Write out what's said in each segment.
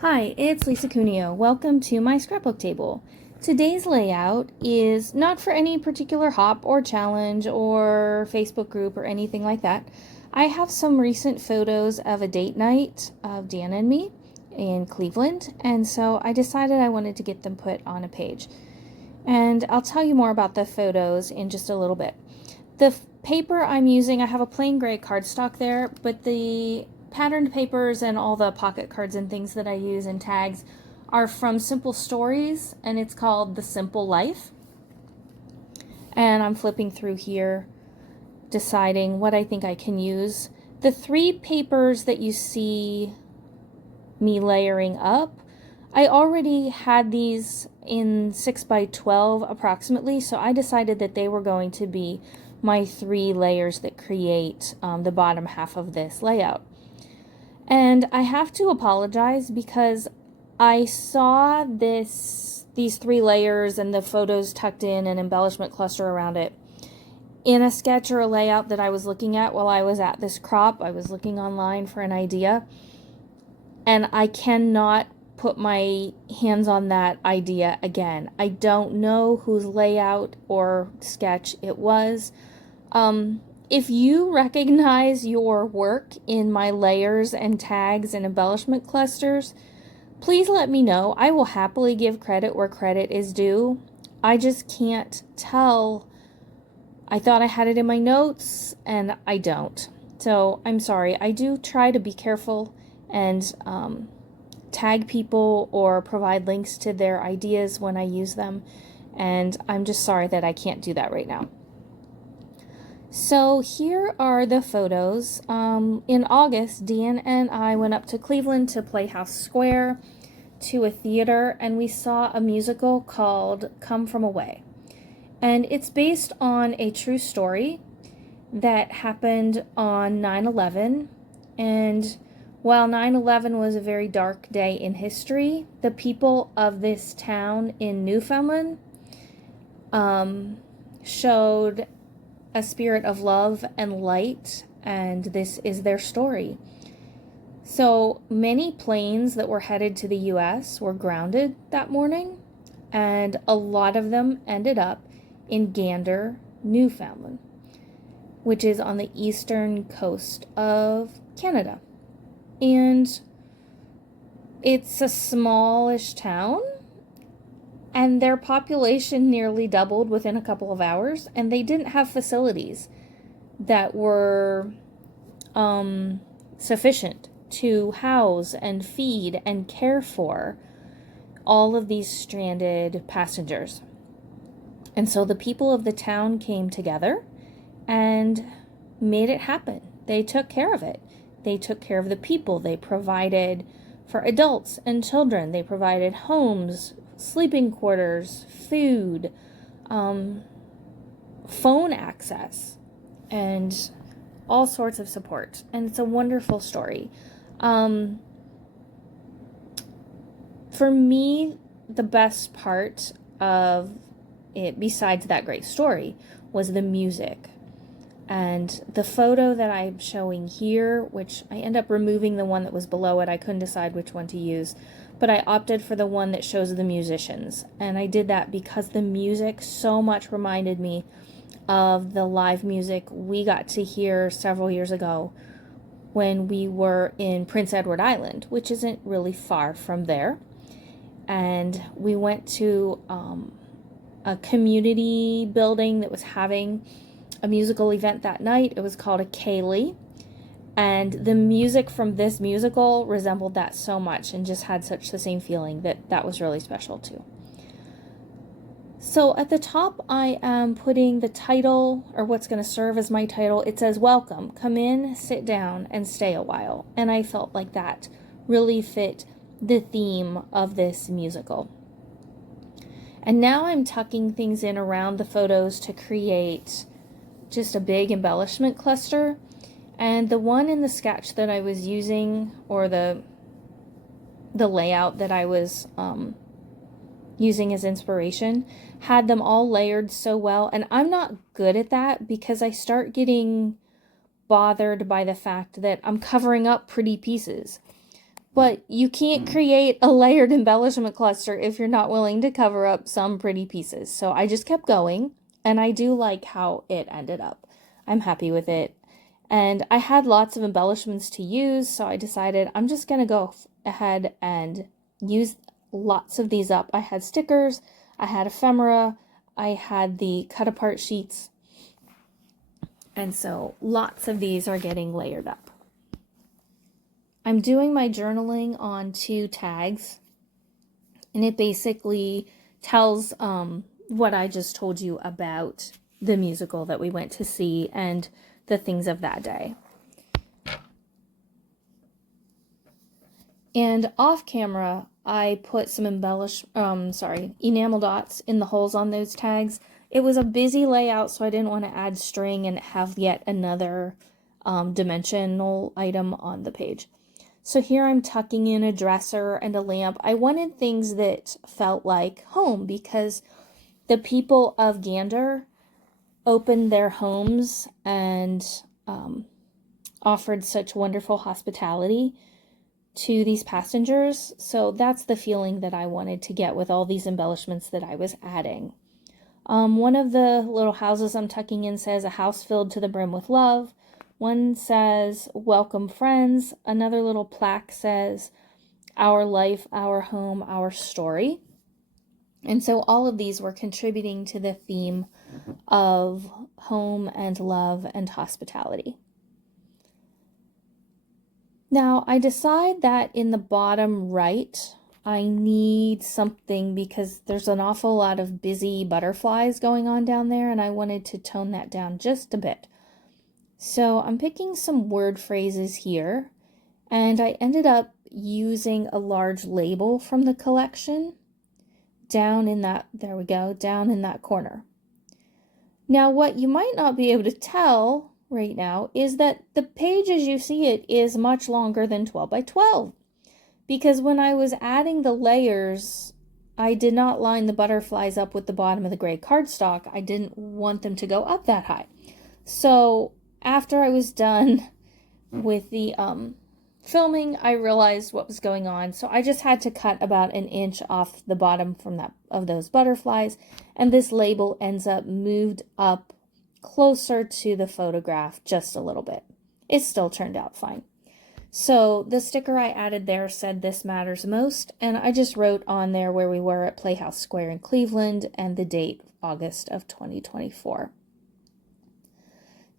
Hi, it's Lisa Cuneo. Welcome to my scrapbook table. Today's layout is not for any particular hop or challenge or Facebook group or anything like that. I have some recent photos of a date night of Dan and me in Cleveland, and so I decided I wanted to get them put on a page. And I'll tell you more about the photos in just a little bit. The paper I'm using, I have a plain gray cardstock there, but the patterned papers and all the pocket cards and things that I use and tags are from Simple Stories, and it's called The Simple Life. And I'm flipping through here, deciding what I think I can use. The three papers that you see me layering up, I already had these in 6x12 approximately, so I decided that they were going to be my three layers that create the bottom half of this layout. And I have to apologize because I saw these three layers and the photos tucked in an embellishment cluster around it in a sketch or a layout that I was looking at while I was at this crop. I was looking online for an idea, and I cannot put my hands on that idea again. I don't know whose layout or sketch it was. If you recognize your work in my layers and tags and embellishment clusters, please let me know. I will happily give credit where credit is due. I just can't tell. I thought I had it in my notes and I don't. So I'm sorry. I do try to be careful and tag people or provide links to their ideas when I use them. And I'm just sorry that I can't do that right now. So here are the photos. In August, Dan and I went up to Cleveland to Playhouse Square to a theater, and we saw a musical called Come From Away. And it's based on a true story that happened on 9/11. And while 9/11 was a very dark day in history, the people of this town in Newfoundland showed a spirit of love and light, and this is their story. So many planes that were headed to the US were grounded that morning, and a lot of them ended up in Gander, Newfoundland, which is on the eastern coast of Canada. And it's a smallish town, and their population nearly doubled within a couple of hours, and they didn't have facilities that were sufficient to house and feed and care for all of these stranded passengers. And so the people of the town came together and made it happen. They took care of it. They took care of the people. They provided for adults and children. They provided homes, sleeping quarters, food, phone access, and all sorts of support. And it's a wonderful story. For me, the best part of it, besides that great story, was the music. And the photo that I'm showing here, which I end up removing the one that was below it, I couldn't decide which one to use, but I opted for the one that shows the musicians. And I did that because the music so much reminded me of the live music we got to hear several years ago when we were in Prince Edward Island, which isn't really far from there. And we went to a community building that was having a musical event that night. It was called a Ceilidh, and the music from this musical resembled that so much and just had such the same feeling that was really special too. So at the top, I am putting the title, or what's going to serve as my title. It says, "Welcome, come in, sit down, and stay a while." And I felt like that really fit the theme of this musical. And now I'm tucking things in around the photos to create just a big embellishment cluster. And the one in the sketch that I was using, or the layout that I was using as inspiration, had them all layered so well. And I'm not good at that because I start getting bothered by the fact that I'm covering up pretty pieces. but you can't create a layered embellishment cluster if you're not willing to cover up some pretty pieces. So I just kept going, and I do like how it ended up. I'm happy with it. And I had lots of embellishments to use, so I decided I'm just going to go ahead and use lots of these up. I had stickers, I had ephemera, I had the cut apart sheets, and so lots of these are getting layered up. I'm doing my journaling on 2 tags, and it basically tells what I just told you about the musical that we went to see and the things of that day. And off camera, I put some enamel dots in the holes on those tags. It was a busy layout, so I didn't want to add string and have yet another dimensional item on the page. So here I'm tucking in a dresser and a lamp. I wanted things that felt like home because the people of Gander opened their homes and offered such wonderful hospitality to these passengers. So that's the feeling that I wanted to get with all these embellishments that I was adding. One of the little houses I'm tucking in says, "A house filled to the brim with love." One says, "Welcome friends." Another little plaque says, "Our life, our home, our story." And so all of these were contributing to the theme of home and love and hospitality. Now I decide that in the bottom right, I need something because there's an awful lot of busy butterflies going on down there, and I wanted to tone that down just a bit. So I'm picking some word phrases here, and I ended up using a large label from the collection down in that, down in that corner. Now, what you might not be able to tell right now is that the page as you see it is much longer than 12 by 12, because when I was adding the layers, I did not line the butterflies up with the bottom of the gray cardstock. I didn't want them to go up that high. So after I was done with the filming, I realized what was going on. So I just had to cut about 1 inch off the bottom of those butterflies, and this label ends up moved up closer to the photograph just a little bit. It still turned out fine. So the sticker I added there said, "This matters most," and I just wrote on there where we were at Playhouse Square in Cleveland and the date, August of 2024.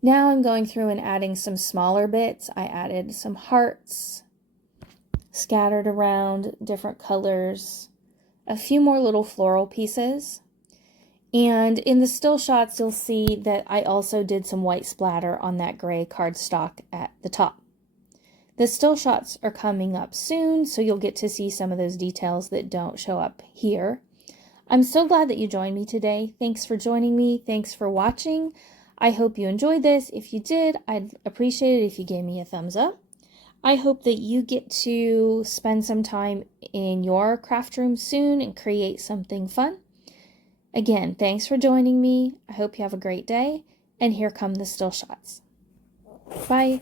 Now I'm going through and adding some smaller bits. I added some hearts scattered around, different colors, a few more little floral pieces. And in the still shots, you'll see that I also did some white splatter on that gray cardstock at the top. The still shots are coming up soon, so you'll get to see some of those details that don't show up here. I'm so glad that you joined me today. Thanks for joining me. Thanks for watching. I hope you enjoyed this. If you did, I'd appreciate it if you gave me a thumbs up. I hope that you get to spend some time in your craft room soon and create something fun. Again, thanks for joining me. I hope you have a great day. And here come the still shots. Bye.